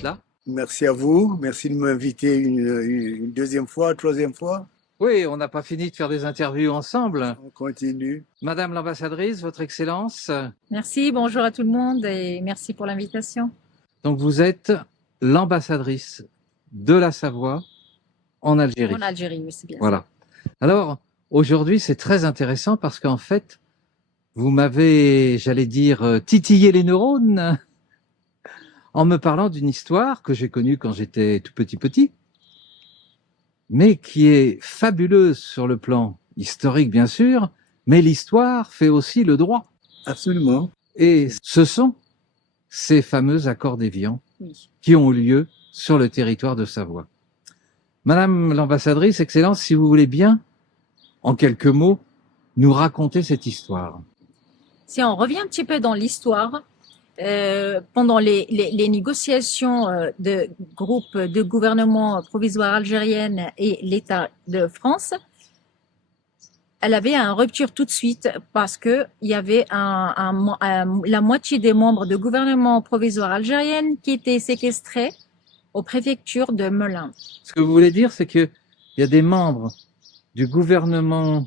d'être là. Merci à vous. Merci de m'inviter une deuxième fois, troisième fois. Oui, on n'a pas fini de faire des interviews ensemble. On continue. Madame l'ambassadrice, Votre Excellence. Merci, bonjour à tout le monde et merci pour l'invitation. Donc vous êtes l'ambassadrice de la Savoie en Algérie. En Algérie, oui, c'est bien. Voilà. Alors, aujourd'hui, c'est très intéressant parce qu'en fait, vous m'avez, j'allais dire, titillé les neurones en me parlant d'une histoire que j'ai connue quand j'étais tout petit, mais qui est fabuleuse sur le plan historique, bien sûr, mais l'histoire fait aussi le droit. Absolument. Et ce sont ces fameux accords d'Évian Oui. qui ont eu lieu sur le territoire de Savoie. Madame l'ambassadrice, Excellence, si vous voulez bien, en quelques mots, nous raconter cette histoire. Si on revient un petit peu dans l'histoire, pendant les négociations de groupe de gouvernement provisoire algérienne et l'État de France, elle avait une rupture tout de suite parce que il y avait la moitié des membres du gouvernement provisoire algérienne qui étaient séquestrés aux préfectures de Melun. Ce que vous voulez dire, c'est qu'il y a des membres du gouvernement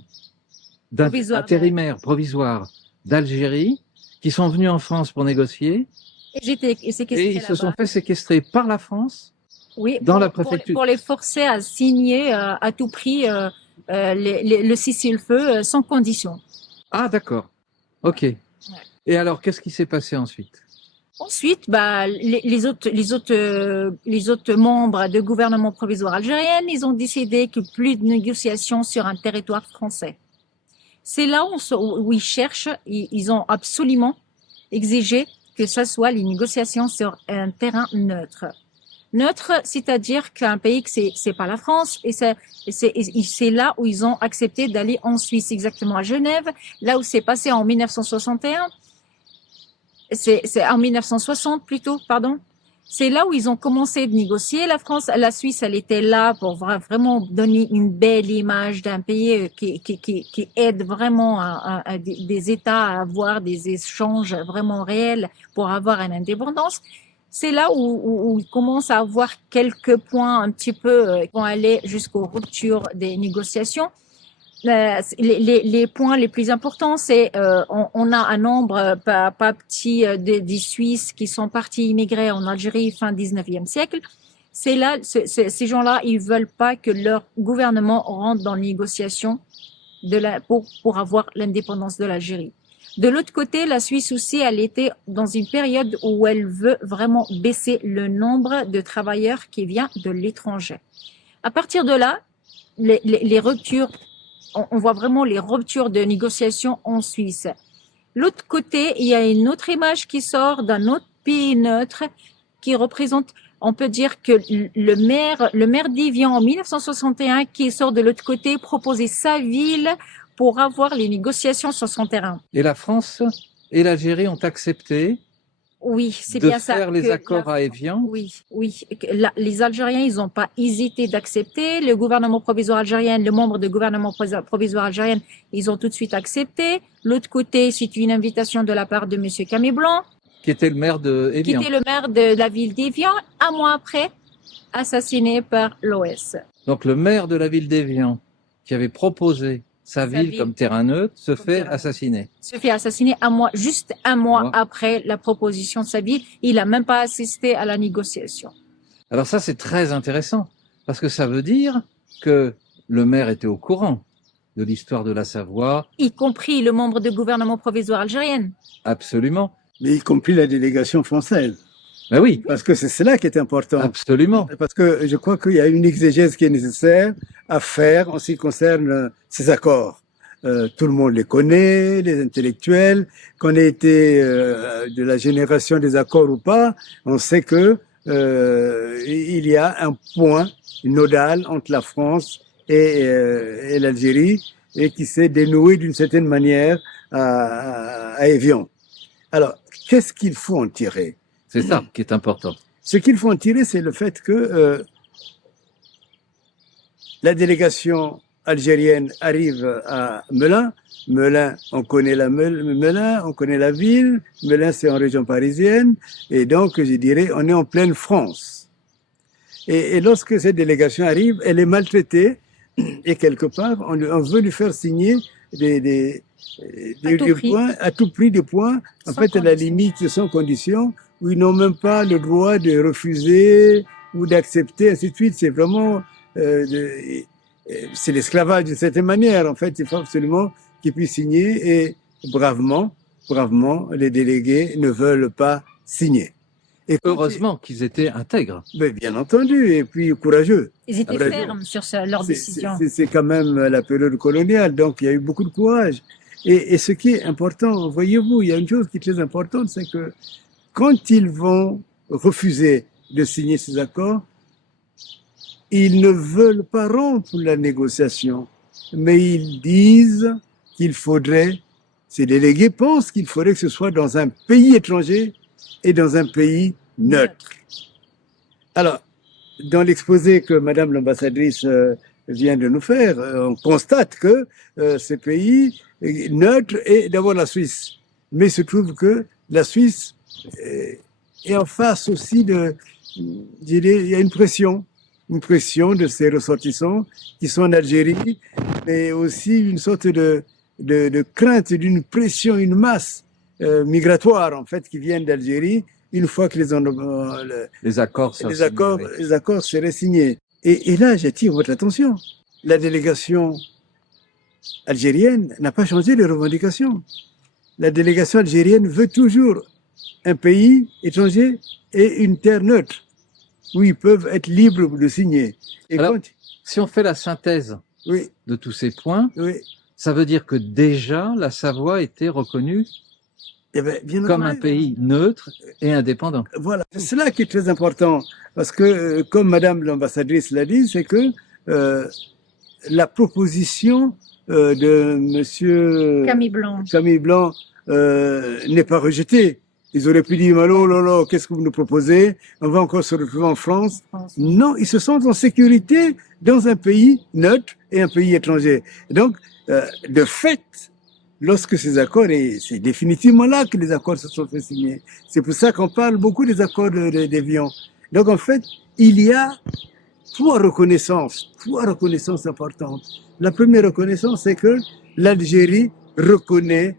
intérimaire, provisoire d'Algérie qui sont venus en France pour négocier et ils se sont fait séquestrer par la France, oui, dans la préfecture. Pour les forcer à signer à tout prix le cessez-le-feu sans condition. Ah d'accord, ok. Ouais. Et alors, qu'est-ce qui s'est passé ensuite? Ensuite, les autres membres du gouvernement provisoire algérien, ils ont décidé que plus de négociations sur un territoire français. C'est là où ils cherchent, ils ont absolument exigé que ça soit les négociations sur un terrain neutre. Neutre, c'est-à-dire qu'un pays que c'est pas la France, et c'est là où ils ont accepté d'aller en Suisse, exactement à Genève, là où c'est passé en 1961. C'est en 1960 plutôt, pardon. C'est là où ils ont commencé de négocier. La Suisse, elle était là pour vraiment donner une belle image d'un pays qui aide vraiment des États à avoir des échanges vraiment réels pour avoir une indépendance. C'est là où ils commencent à avoir quelques points un petit peu qui vont aller jusqu'aux ruptures des négociations. Les points les plus importants, c'est on a un nombre pas petit des Suisses qui sont partis immigrer en Algérie fin 19e siècle. C'est là, ces gens-là, ils veulent pas que leur gouvernement rentre dans les négociations pour avoir l'indépendance de l'Algérie. De l'autre côté, la Suisse aussi, elle était dans une période où elle veut vraiment baisser le nombre de travailleurs qui viennent de l'étranger. À partir de là, les ruptures, on voit vraiment les ruptures de négociations en Suisse. L'autre côté, il y a une autre image qui sort d'un autre pays neutre qui représente, on peut dire que le maire d'Évian en 1961 qui sort de l'autre côté proposait sa ville pour avoir les négociations sur son terrain. Et la France et l'Algérie ont accepté oui, c'est bien ça. De faire les accords à Évian. Oui. Les Algériens, ils n'ont pas hésité d'accepter. Le gouvernement provisoire algérien, le membre du gouvernement provisoire algérien, ils ont tout de suite accepté. L'autre côté, c'est une invitation de la part de monsieur Camille Blanc. Qui était le maire d'Évian. Qui était le maire de la ville d'Évian, un mois après, assassiné par l'OS. Donc le maire de la ville d'Évian, qui avait proposé sa ville comme terrain neutre, se fait assassiner. Se fait assassiner juste un mois après la proposition de sa ville. Il n'a même pas assisté à la négociation. Alors ça, c'est très intéressant, parce que ça veut dire que le maire était au courant de l'histoire de la Savoie. Y compris le membre du gouvernement provisoire algérien. Absolument. Mais y compris la délégation française. Ben oui. Parce que c'est cela qui est important. Absolument. Parce que je crois qu'il y a une exégèse qui est nécessaire à faire en ce qui concerne ces accords. Tout le monde les connaît, les intellectuels, qu'on ait été de la génération des accords ou pas, on sait que il y a un point nodal entre la France et l'Algérie et qui s'est dénoué d'une certaine manière à Évian. Alors, qu'est-ce qu'il faut en tirer? C'est ça qui est important. Ce qu'il faut en tirer, c'est le fait que la délégation algérienne arrive à Melun. Melun, on connaît Melun, on connaît la ville. Melun, c'est en région parisienne. Et donc, je dirais, on est en pleine France. Et lorsque cette délégation arrive, elle est maltraitée. Et quelque part, on veut lui faire signer des points, à tout prix des points, en fait, à la limite, sans condition, où ils n'ont même pas le droit de refuser ou d'accepter, ainsi de suite. C'est vraiment, c'est l'esclavage d'une certaine manière. En fait, il faut absolument qu'ils puissent signer et bravement, les délégués ne veulent pas signer. Et heureusement qu'ils étaient intègres. Mais bien entendu, et puis courageux. Ils étaient fermes sur leur décision. C'est quand même la période coloniale, donc il y a eu beaucoup de courage. Et ce qui est important, voyez-vous, il y a une chose qui est très importante, c'est que quand ils vont refuser de signer ces accords, ils ne veulent pas rompre la négociation, mais ils disent qu'il faudrait, ces délégués pensent qu'il faudrait que ce soit dans un pays étranger et dans un pays neutre. Alors, dans l'exposé que Madame l'ambassadrice vient de nous faire, on constate que ce pays neutre est d'abord la Suisse. Mais il se trouve que la Suisse est en face aussi il y a une pression de ses ressortissants qui sont en Algérie, mais aussi une sorte de crainte d'une pression, une masse migratoires en fait qui viennent d'Algérie une fois que les accords seraient signés. Et là, j'attire votre attention. La délégation algérienne n'a pas changé les revendications. La délégation algérienne veut toujours un pays étranger et une terre neutre où ils peuvent être libres de signer. Et alors, si on fait la synthèse de tous ces points, ça veut dire que déjà la Savoie était reconnue comme un pays neutre et indépendant. Voilà, c'est cela qui est très important, parce que, comme Madame l'ambassadrice l'a dit, c'est que la proposition de Monsieur Camille Blanc n'est pas rejetée. Ils auraient pu dire, oh là là, qu'est-ce que vous nous proposez? On va encore se retrouver en France. Non, ils se sentent en sécurité dans un pays neutre et un pays étranger. Donc, de fait, lorsque ces accords, et c'est définitivement là que les accords se sont fait signer. C'est pour ça qu'on parle beaucoup des accords d'Évian. Donc en fait, il y a trois reconnaissances importantes. La première reconnaissance, c'est que l'Algérie reconnaît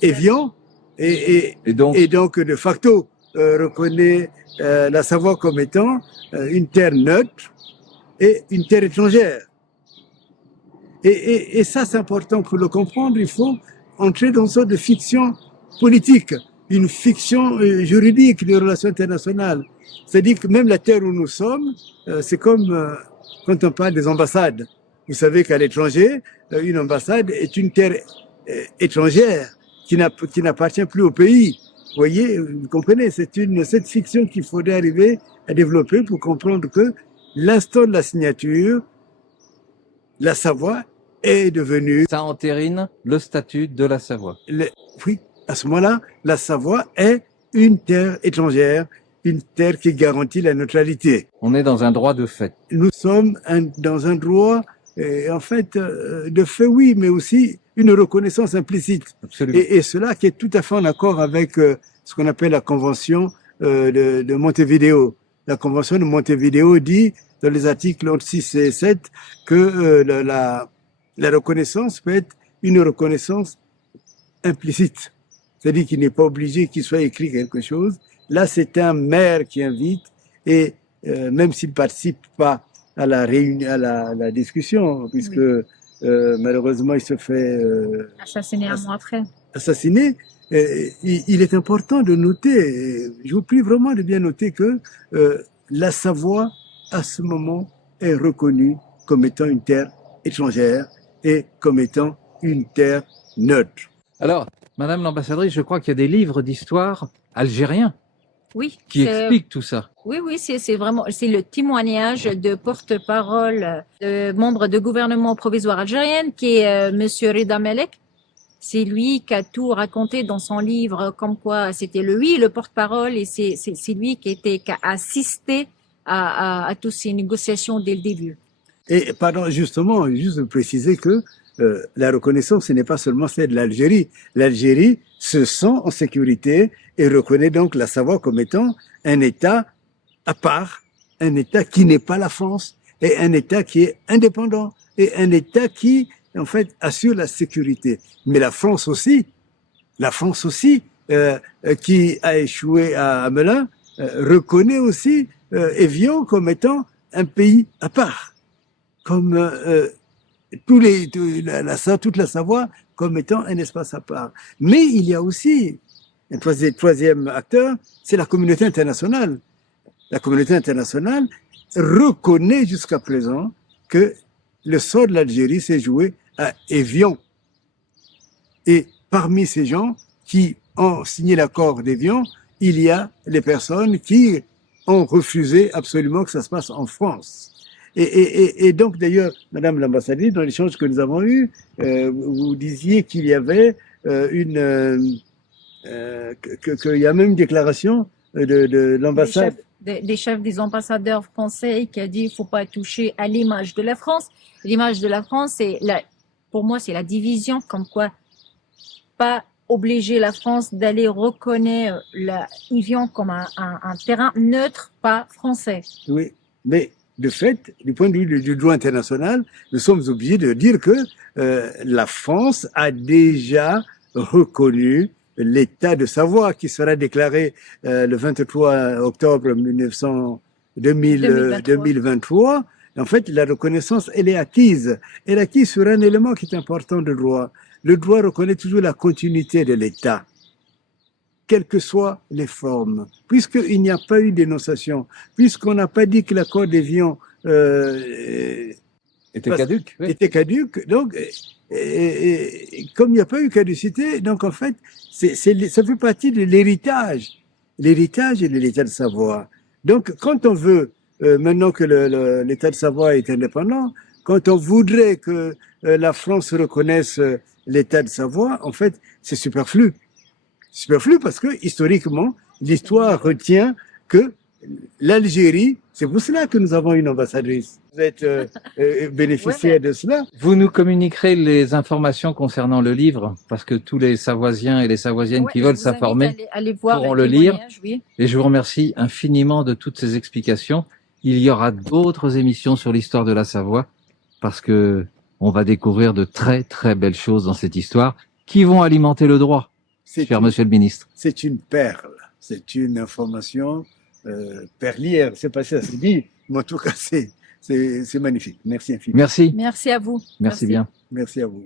Évian et donc de facto reconnaît la Savoie comme étant une terre neutre et une terre étrangère. Et ça, c'est important pour le comprendre. Il faut entrer dans une sorte de fiction politique, une fiction juridique des relations internationales. C'est-à-dire que même la terre où nous sommes, c'est comme quand on parle des ambassades. Vous savez qu'à l'étranger, une ambassade est une terre étrangère qui n'appartient plus au pays. Vous voyez, vous comprenez, c'est cette fiction qu'il faudrait arriver à développer pour comprendre que l'instant de la signature, la Savoie est devenue... Ça entérine le statut de la Savoie. Oui, à ce moment-là, la Savoie est une terre étrangère, une terre qui garantit la neutralité. On est dans un droit de fait. Nous sommes dans un droit, en fait, de fait, oui, mais aussi une reconnaissance implicite. Absolument. Et cela qui est tout à fait en accord avec ce qu'on appelle la Convention de Montevideo. La Convention de Montevideo dit, dans les articles 6 et 7, que la reconnaissance peut être une reconnaissance implicite. C'est-à-dire qu'il n'est pas obligé qu'il soit écrit quelque chose. Là, c'est un maire qui invite et même s'il ne participe pas à la réunion, à la discussion, puisque malheureusement il se fait assassiner un mois après. Assassiner, il est important de noter, je vous prie vraiment de bien noter que la Savoie, à ce moment, est reconnue comme étant une terre étrangère et comme étant une terre neutre. Alors, Madame l'ambassadrice, je crois qu'il y a des livres d'histoire algériens qui expliquent tout ça. Oui, c'est vraiment, c'est le témoignage de porte-parole de membre de gouvernement provisoire algérien qui est Monsieur Rida Melek. C'est lui qui a tout raconté dans son livre, comme quoi c'était le porte-parole, et c'est lui qui a assisté à toutes ces négociations dès le début. Et pardon, justement, juste de préciser que la reconnaissance, ce n'est pas seulement celle de l'Algérie. L'Algérie se sent en sécurité et reconnaît donc la Savoie comme étant un État à part, un État qui n'est pas la France, et un État qui est indépendant, et un État qui, en fait, assure la sécurité. Mais la France aussi, qui a échoué à Melun, reconnaît aussi Évian comme étant un pays à part, comme toute la Savoie comme étant un espace à part. Mais il y a aussi un troisième acteur, c'est la communauté internationale. La communauté internationale reconnaît jusqu'à présent que le sort de l'Algérie s'est joué à Évian. Et parmi ces gens qui ont signé l'accord d'Évian, il y a les personnes qui ont refusé absolument que ça se passe en France. Et donc, d'ailleurs, Madame l'ambassadrice, dans l'échange que nous avons eu, vous disiez qu'il y avait qu'il y a même une déclaration de l'ambassade. Des chefs des ambassadeurs français qui a dit il faut pas toucher à l'image de la France. L'image de la France, pour moi, c'est la division, comme quoi pas obliger la France d'aller reconnaître Évian comme un terrain neutre, pas français. Oui, mais de fait, du point de vue du droit international, nous sommes obligés de dire que la France a déjà reconnu l'État de Savoie qui sera déclaré le 23 octobre 2023. En fait, la reconnaissance, elle est acquise. Elle est acquise sur un élément qui est important de droit. Le droit reconnaît toujours la continuité de l'État, quelles que soient les formes. Puisqu'il n'y a pas eu d'énonciation, puisqu'on n'a pas dit que l'accord d'Évian Était caduque. Oui. était caduque, donc, comme il n'y a pas eu caducité, donc en fait, ça fait partie de l'héritage. L'héritage est de l'État de Savoie. Donc, quand on veut, maintenant que l'État de Savoie est indépendant, quand on voudrait que la France reconnaisse l'État de Savoie, en fait, c'est superflu. Superflu parce que, historiquement, l'histoire retient que l'Algérie, c'est pour cela que nous avons une ambassadrice. Vous êtes bénéficiaire de cela. Vous nous communiquerez les informations concernant le livre, parce que tous les Savoisiens et les Savoisiennes qui veulent s'informer pourront le lire. Oui. Et je vous remercie infiniment de toutes ces explications. Il y aura d'autres émissions sur l'histoire de la Savoie, parce que on va découvrir de très très belles choses dans cette histoire qui vont alimenter le droit, cher Monsieur le Ministre. C'est une perle, c'est une information perlière. C'est pas ça, c'est dit, mais en tout cas c'est magnifique. Merci infiniment. Merci. Merci à vous. Merci bien. Merci à vous.